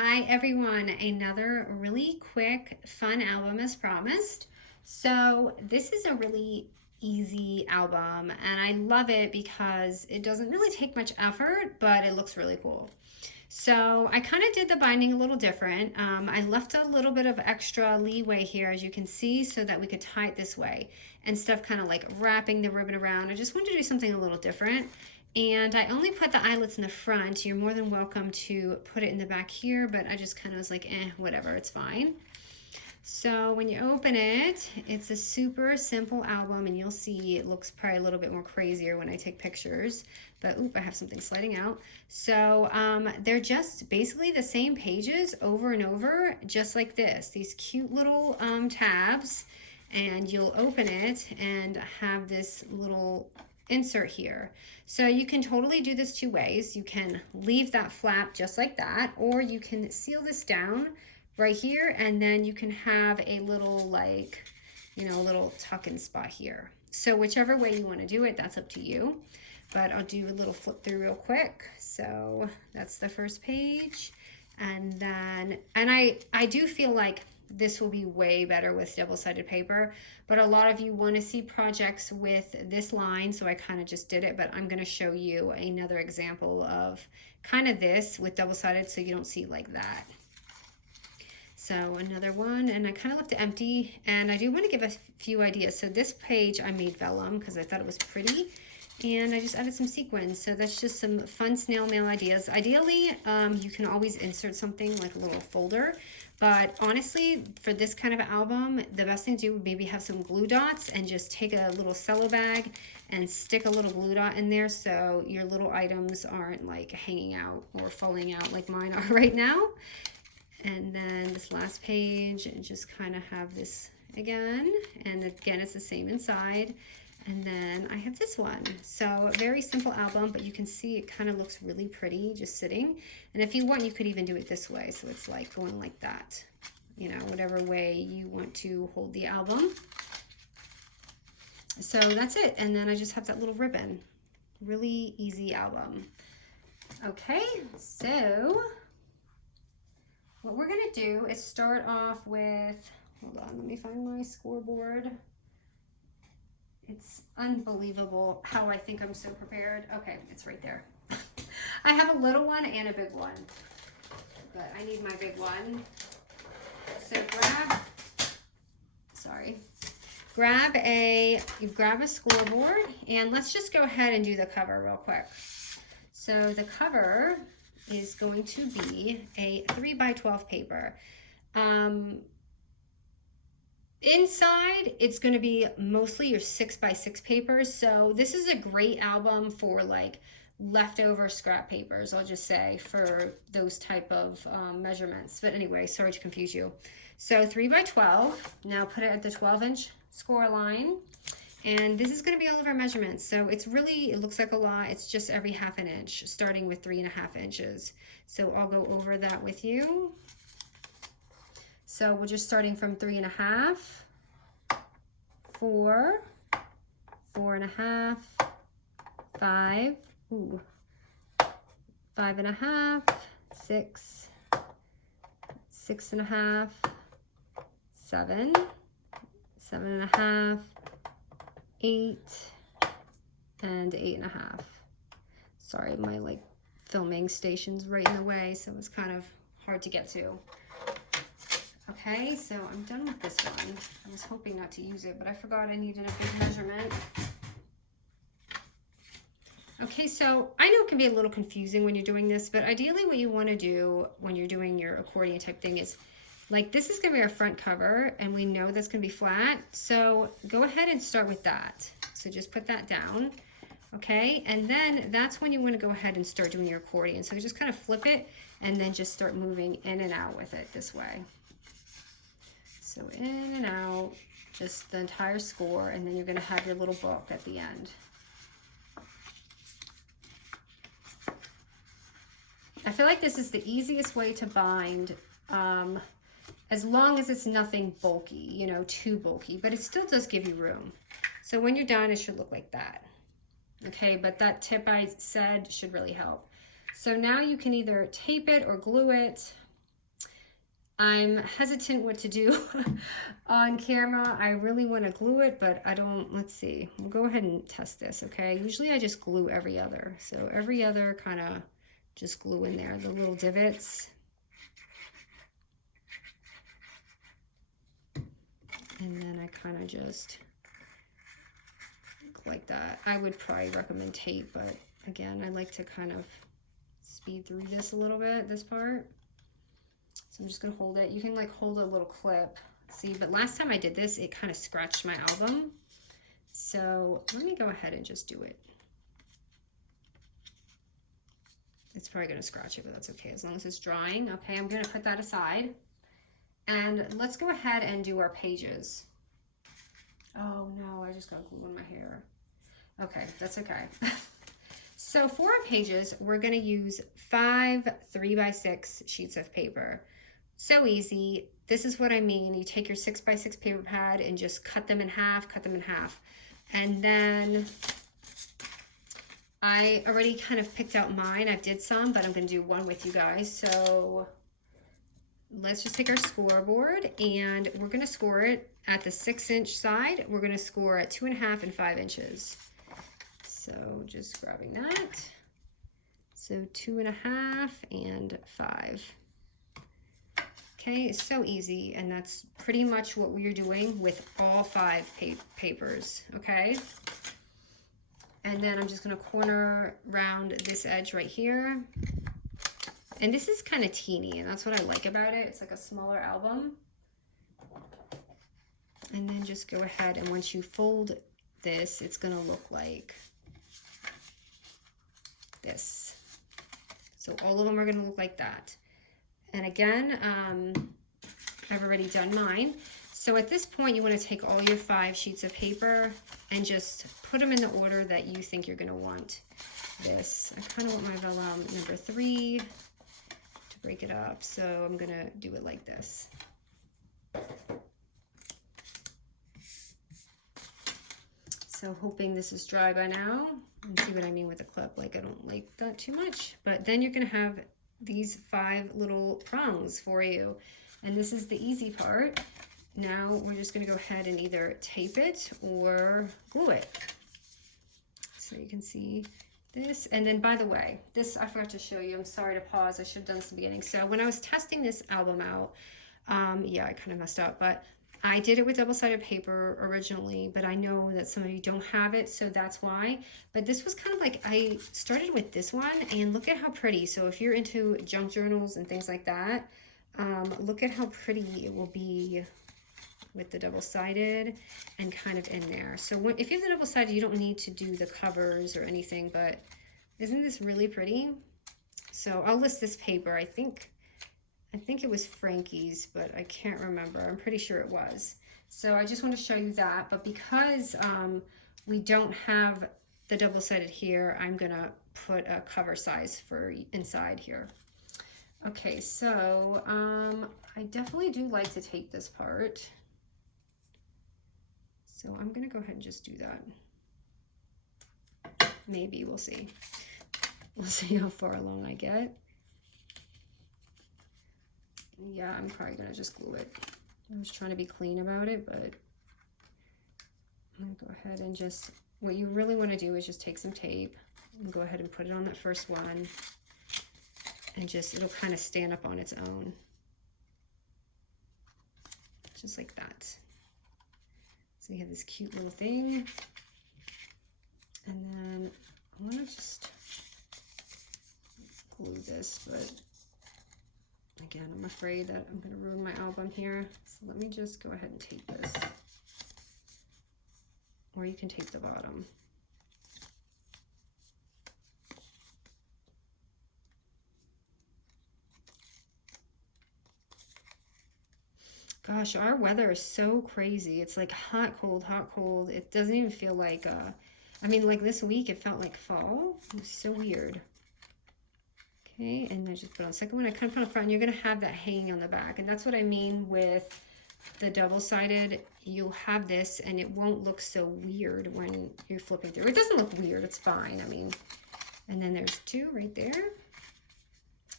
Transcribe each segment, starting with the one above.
Hi everyone, another really quick fun album as promised. So this is a really easy album and I love it because it doesn't really take much effort, but it looks really cool. So I kind of did the binding a little different. I left a little bit of extra leeway here, as you can see, so that we could tie it this way instead of kind of like wrapping the ribbon around. I just wanted to do something a little different. And I only put the eyelets in the front. You're more than welcome to put it in the back here, but I just kind of was like, whatever, it's fine. So when you open it, it's a super simple album, and you'll see it looks probably a little bit more crazier when I take pictures. But oop, I have something sliding out. So they're just basically the same pages over and over, just like this. These cute little tabs, and you'll open it and have this little insert here. So you can totally do this two ways. You can leave that flap just like that, or you can seal this down right here, and then you can have a little like, a little tuck-in spot here. So whichever way you want to do it, that's up to you. But I'll do a little flip through real quick. So that's the first page. And then, I do feel like this will be way better with double-sided paper, but a lot of you want to see projects with this line, so I kind of just did it, but I'm going to show you another example of kind of this with double-sided so you don't see like that. So another one, and I kind of left it empty, and I do want to give a few ideas. So this page I made vellum because I thought it was pretty, and I just added some sequins. So that's just some fun snail mail ideas. Ideally, you can always insert something like a little folder, but honestly, for this kind of album, the best thing to do would maybe have some glue dots and just take a little cello bag and stick a little glue dot in there so your little items aren't like hanging out or falling out like mine are right now. And then this last page, and just kind of have this again, and again it's the same inside. And then I have this one. So a very simple album, but you can see it kind of looks really pretty just sitting. And if you want, you could even do it this way, so it's like going like that, whatever way you want to hold the album. So that's it. And then I just have that little ribbon. Really easy album. Okay, so what we're gonna do is start off with, hold on, let me find my scoreboard. It's unbelievable how I think I'm so prepared. Okay, it's right there. I have a little one and a big one, but I need my big one. So grab a scoreboard, and let's just go ahead and do the cover real quick. So the cover is going to be a 3x12 paper. Inside, it's going to be mostly your 6x6 papers. So this is a great album for like leftover scrap papers, I'll just say, for those type of measurements. But anyway, sorry to confuse you. So 3x12, now put it at the 12-inch score line. And this is going to be all of our measurements. So it's really, it looks like a lot. It's just every half an inch, starting with 3.5 inches. So I'll go over that with you. So we're just starting from 3.5, 4, 4.5, 5, 5.5, 6, 6.5, 7, 7.5, 8, and 8.5. Sorry, my like filming station's right in the way, so it's kind of hard to get to. Okay, so I'm done with this one. I was hoping not to use it, but I forgot I needed a big measurement. Okay, so I know it can be a little confusing when you're doing this, but ideally what you want to do when you're doing your accordion type thing is, like, this is going to be our front cover, and we know that's going to be flat, so go ahead and start with that. So just put that down, okay? And then that's when you want to go ahead and start doing your accordion. So you just kind of flip it, and then just start moving in and out with it this way. So in and out, just the entire score, and then you're going to have your little book at the end. I feel like this is the easiest way to bind, as long as it's nothing bulky, too bulky, but it still does give you room. So when you're done, it should look like that. Okay, but that tip I said should really help. So now you can either tape it or glue it. I'm hesitant what to do on camera. I really want to glue it, but I don't. Let's see. We'll go ahead and test this, okay? Usually I just glue every other. So every other kind of just glue in there, the little divots. And then I kind of just like that. I would probably recommend tape, but again, I like to kind of speed through this a little bit, this part. So I'm just gonna hold it. You can like hold a little clip. See, but last time I did this, it kind of scratched my album. So let me go ahead and just do it. It's probably gonna scratch it, but that's okay as long as it's drying. Okay, I'm gonna put that aside. And let's go ahead and do our pages. Oh no, I just got glue in my hair. Okay, that's okay. So for our pages, we're gonna use 5 3x6 sheets of paper. So easy. This is what I mean. You take your 6x6 paper pad and just cut them in half, cut them in half. And then I already kind of picked out mine. I did some, but I'm gonna do one with you guys. So let's just take our scoreboard and we're gonna score it at the 6-inch side. We're gonna score at 2.5 and 5 inches. So just grabbing that. So 2.5 and 5. Okay, it's so easy, and that's pretty much what we're doing with all 5 papers, okay? And then I'm just gonna corner round this edge right here. And this is kind of teeny, and that's what I like about it. It's like a smaller album. And then just go ahead, and once you fold this, it's gonna look like this. So all of them are gonna look like that. And again, I've already done mine. So at this point, you want to take all your 5 sheets of paper and just put them in the order that you think you're going to want this. I kind of want my vellum number 3 to break it up. So I'm going to do it like this. So hoping this is dry by now. And see what I mean with the clip. Like I don't like that too much. But then you're going to have these 5 little prongs for you, and this is the easy part. Now we're just going to go ahead and either tape it or glue it. So you can see this. And then by the way, this I forgot to show you. I'm sorry to pause. I should have done this at the beginning. So when I was testing this album out, yeah, I kind of messed up, but I did it with double-sided paper originally, but I know that some of you don't have it, so that's why. But this was kind of like, I started with this one, and look at how pretty. So if you're into junk journals and things like that, look at how pretty it will be with the double-sided and kind of in there. So if you have the double-sided, you don't need to do the covers or anything, but isn't this really pretty? So I'll list this paper. I think it was Frankie's, but I can't remember. I'm pretty sure it was. So I just want to show you that. But because we don't have the double-sided here, I'm going to put a cover size for inside here. Okay, so I definitely do like to tape this part. So I'm going to go ahead and just do that. Maybe, we'll see. We'll see how far along I get. Yeah, I'm probably gonna just glue it. I was trying to be clean about it, but I'm gonna go ahead and just, what you really want to do is just take some tape and go ahead and put it on that first one, and just, it'll kind of stand up on its own. Just like that. So you have this cute little thing. And then I want to just glue this, but again, I'm afraid that I'm going to ruin my album here. So let me just go ahead and tape this. Or you can tape the bottom. Gosh, our weather is so crazy. It's like hot, cold, hot, cold. It doesn't even feel like, I mean, like this week, it felt like fall. It was so weird. Okay, and I just put on the second one. I kind of put on the front, and you're going to have that hanging on the back. And that's what I mean with the double-sided. You'll have this, and it won't look so weird when you're flipping through. It doesn't look weird. It's fine. I mean, and then there's 2 right there.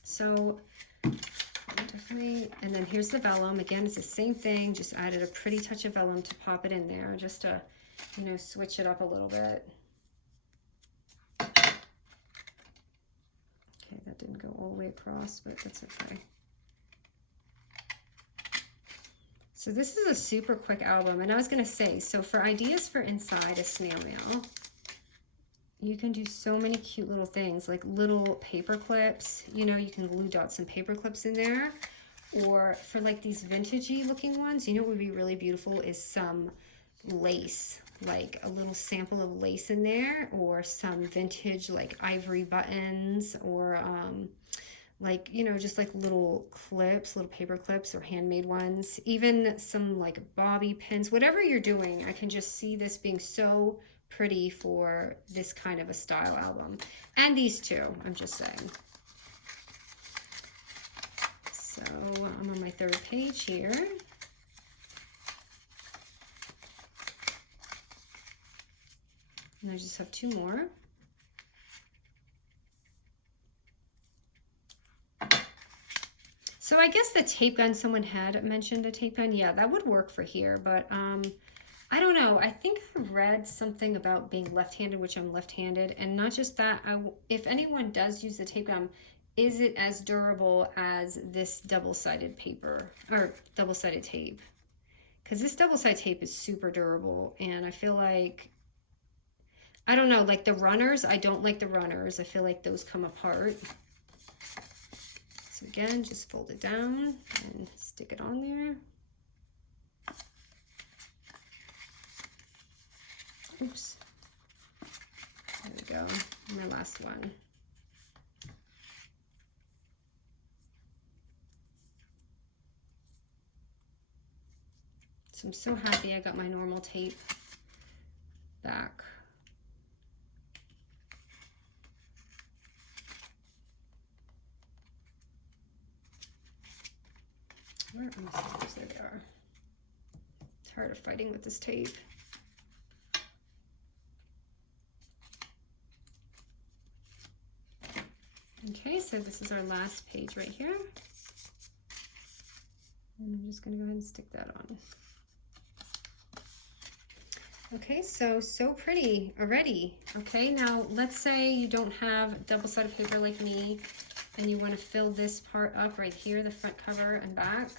So let me definitely. And then here's the vellum. Again, it's the same thing, just added a pretty touch of vellum to pop it in there, just to, you know, switch it up a little bit. Okay, that didn't go all the way across, but that's okay. So this is a super quick album, and I was gonna say, so for ideas for inside a snail mail, you can do so many cute little things, like little paper clips. You know, you can glue dot some paper clips in there. Or for like these vintagey looking ones, you know what would be really beautiful is some lace, like a little sample of lace in there, or some vintage like ivory buttons, or like, you know, just like little clips, little paper clips or handmade ones, even some like bobby pins, whatever you're doing. I can just see this being so pretty for this kind of a style album. And these two, I'm just saying. So I'm on my third page here. And I just have two more. So I guess the tape gun, someone had mentioned a tape gun. Yeah, that would work for here, but I don't know. I think I read something about being left-handed, which I'm left-handed, and not just that. If anyone does use the tape gun, is it as durable as this double-sided paper or double-sided tape? Because this double-sided tape is super durable, and I feel like, I don't know, like the runners, I don't like the runners. I feel like those come apart. So again, just fold it down and stick it on there. Oops. There we go. My last one. So I'm so happy I got my normal tape back. Where are my scissors? There they are. It's hard fighting with this tape. Okay, so this is our last page right here. And I'm just going to go ahead and stick that on. Okay, so pretty already. Okay, now let's say you don't have double-sided paper like me, and you want to fill this part up right here, the front cover and back.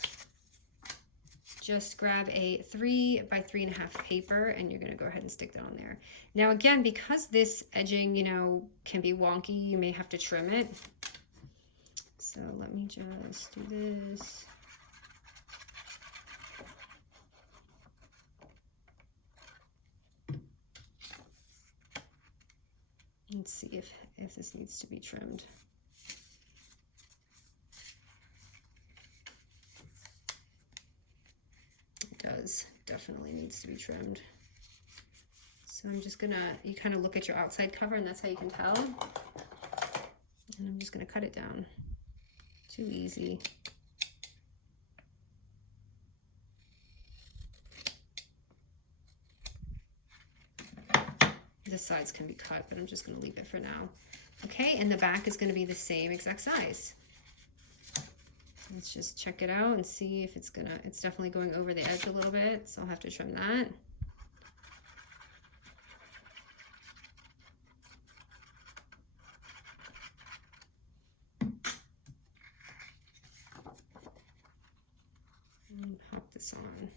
Just grab a 3 by 3.5 paper, and you're going to go ahead and stick that on there. Now again, because this edging, you know, can be wonky, you may have to trim it. So let me just do this. Let's see if this needs to be trimmed. Does definitely needs to be trimmed. So I'm just gonna, you kind of look at your outside cover, and that's how you can tell. And I'm just gonna cut it down. Too easy. The sides can be cut, but I'm just gonna leave it for now. Okay, and the back is gonna be the same exact size. Let's just check it out and see if it's definitely going over the edge a little bit, so I'll have to trim that. And pop this on.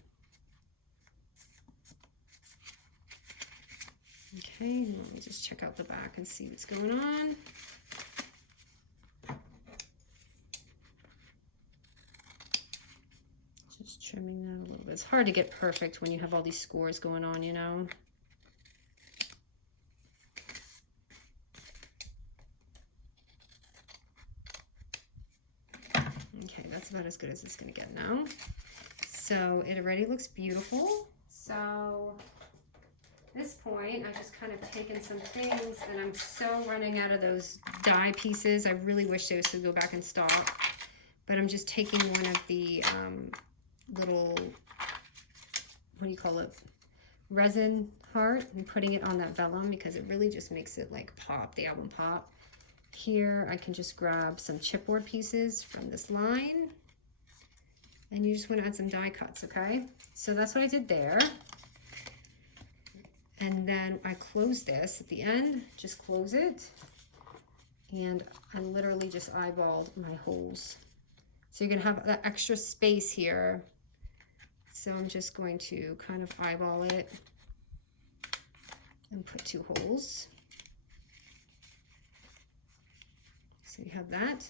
Okay, let me just check out the back and see what's going on. Just trimming that a little bit. It's hard to get perfect when you have all these scores going on, you know. Okay, that's about as good as it's gonna get now. So it already looks beautiful. So at this point, I've just kind of taken some things, and I'm so running out of those die pieces. I really wish they would go back in stock, but I'm just taking one of the little, what do you call it, resin heart, and putting it on that vellum, because it really just makes it like pop, the album pop. Here I can just grab some chipboard pieces from this line, and you just want to add some die cuts, okay? So that's what I did there. And then I close this at the end, just close it. And I literally just eyeballed my holes. So you can have that extra space here. So I'm just going to kind of eyeball it and put 2 holes. So you have that.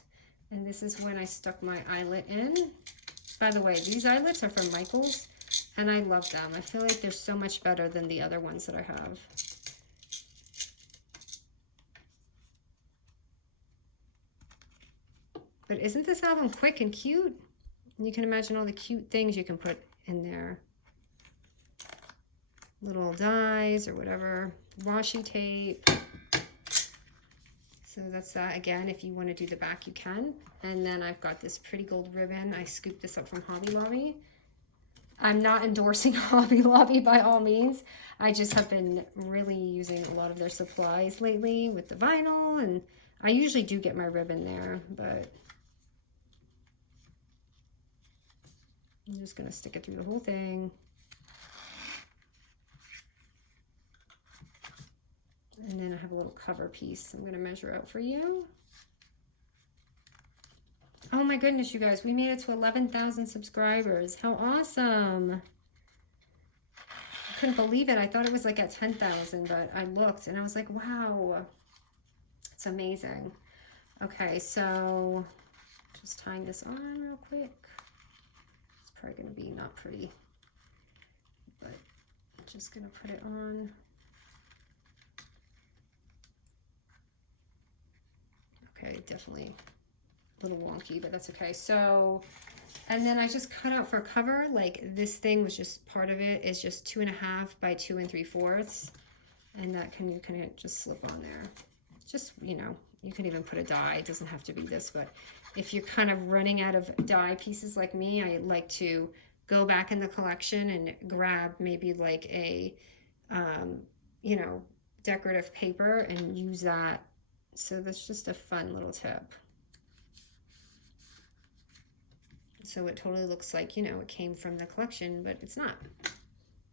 And this is when I stuck my eyelet in. By the way, these eyelets are from Michaels, and I love them. I feel like they're so much better than the other ones that I have. But isn't this album quick and cute? And you can imagine all the cute things you can put in there. Little dies or whatever. Washi tape. So that's that. Again, if you want to do the back, you can. And then I've got this pretty gold ribbon. I scooped this up from Hobby Lobby. I'm not endorsing Hobby Lobby by all means. I just have been really using a lot of their supplies lately with the vinyl. And I usually do get my ribbon there, but I'm just going to stick it through the whole thing. And then I have a little cover piece I'm going to measure out for you. Oh my goodness, you guys, we made it to 11,000 subscribers. How awesome. I couldn't believe it. I thought it was like at 10,000, but I looked and I was like, wow, it's amazing. Okay, so just tying this on real quick. Probably going to be not pretty, but I'm just going to put it on. Okay, definitely a little wonky, but that's okay. So, and then I just cut out for cover, like this thing was just part of it is just 2.5 by 2 3/4, and that can, you can just slip on there. Just, you know, you can even put a die. It doesn't have to be this, but if you're kind of running out of die pieces like me, I like to go back in the collection and grab maybe like a, you know, decorative paper and use that. So that's just a fun little tip. So it totally looks like, you know, it came from the collection, but it's not.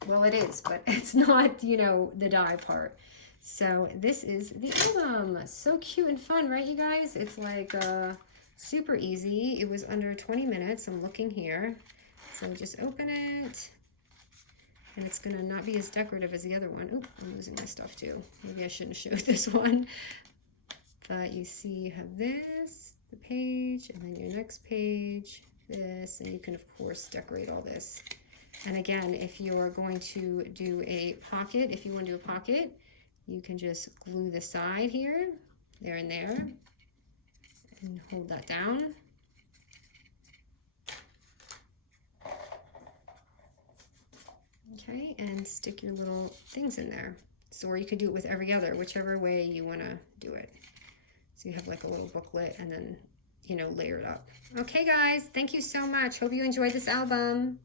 Well, it is, but it's not, you know, the die part. So this is the album. So cute and fun, right, you guys? It's like super easy. It was under 20 minutes. I'm looking here. So just open it. And it's going to not be as decorative as the other one. Oop, I'm losing my stuff too. Maybe I shouldn't have showed this one. But you see you have this, the page, and then your next page, this, and you can, of course, decorate all this. And again, if you're going to do a pocket, if you want to do a pocket, you can just glue the side here, there and there, and hold that down. Okay, and stick your little things in there. So, or you could do it with every other, whichever way you want to do it. So you have like a little booklet and then, you know, layer it up. Okay, guys, thank you so much. Hope you enjoyed this album.